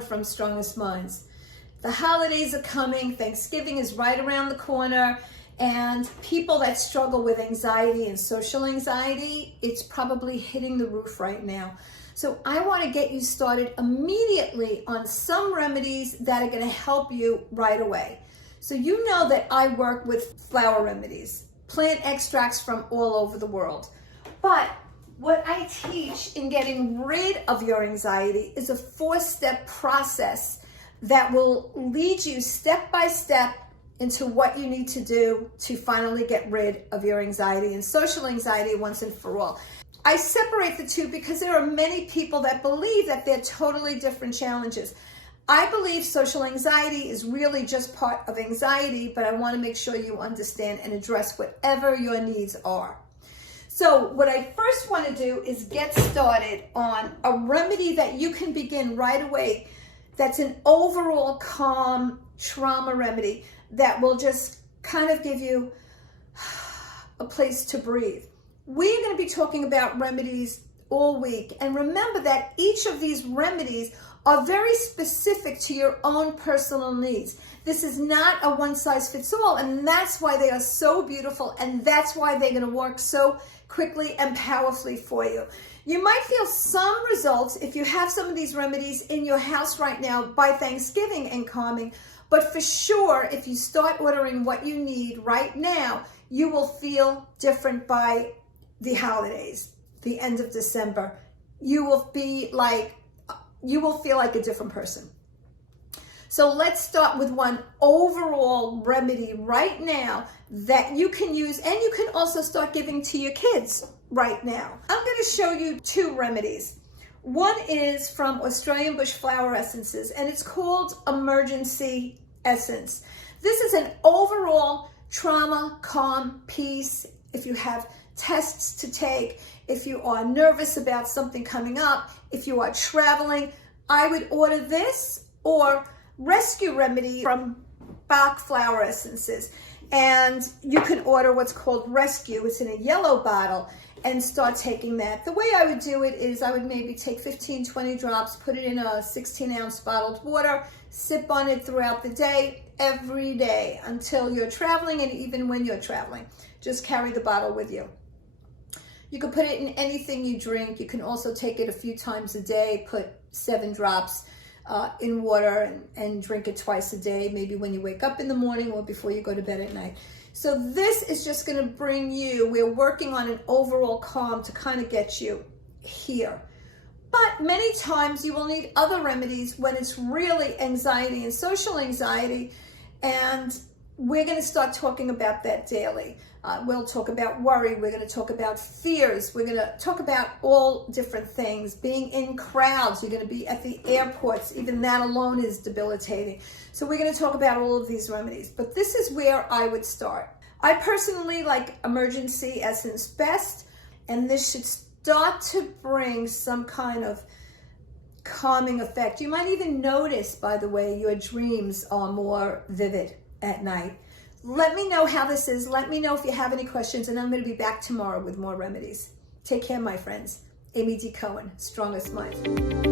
Cohen from Strongest Minds. The holidays are coming, Thanksgiving is right around the corner, and people that struggle with anxiety and social anxiety, it's probably hitting the roof right now. So I want to get you started immediately on some remedies that are going to help you right away. So you know that I work with flower remedies, plant extracts from all over the world. But what I teach in getting rid of your anxiety is a 4-step process that will lead you step by step into what you need to do to finally get rid of your anxiety and social anxiety once and for all. I separate the two because there are many people that believe that they're totally different challenges. I believe social anxiety is really just part of anxiety, but I want to make sure you understand and address whatever your needs are. So what I first want to do is get started on a remedy that you can begin right away that's an overall calm trauma remedy that will just kind of give you a place to breathe. We're going to be talking about remedies all week. And remember that each of these remedies are very specific to your own personal needs. This is not a one-size-fits-all, and that's why they are so beautiful, and that's why they're going to work so quickly and powerfully for you. You might feel some results if you have some of these remedies in your house right now by Thanksgiving and calming, but for sure, if you start ordering what you need right now, you will feel different by the holidays, the end of December. You will feel like a different person. So let's start with one overall remedy right now that you can use, and you can also start giving to your kids right now. I'm going to show you 2 remedies. One is from Australian Bush Flower Essences, and it's called Emergency Essence. This is an overall trauma, calm, peace. If you have tests to take, if you are nervous about something coming up, if you are traveling, I would order this or Rescue Remedy from Bach Flower Essences. And you can order what's called Rescue. It's in a yellow bottle, and start taking that. The way I would do it is I would maybe take 15, 20 drops, put it in a 16-ounce bottled water, sip on it throughout the day, every day, until you're traveling, and even when you're traveling. Just carry the bottle with you. You can put it in anything you drink. You can also take it a few times a day, put 7 drops in water and drink it twice a day, maybe when you wake up in the morning or before you go to bed at night. So this is just going to bring you, we're working on an overall calm to kind of get you here. But many times you will need other remedies when it's really anxiety and social anxiety, and we're going to start talking about that daily. We'll talk about worry. We're going to talk about fears. We're going to talk about all different things. Being in crowds. You're going to be at the airports. Even that alone is debilitating. So we're going to talk about all of these remedies. But this is where I would start. I personally like Emergency Essence best. And this should start to bring some kind of calming effect. You might even notice, by the way, your dreams are more vivid at night. Let me know how this is. Let me know if you have any questions, and I'm going to be back tomorrow with more remedies. Take care, my friends. Amy D. Cohen, Strongest Minds.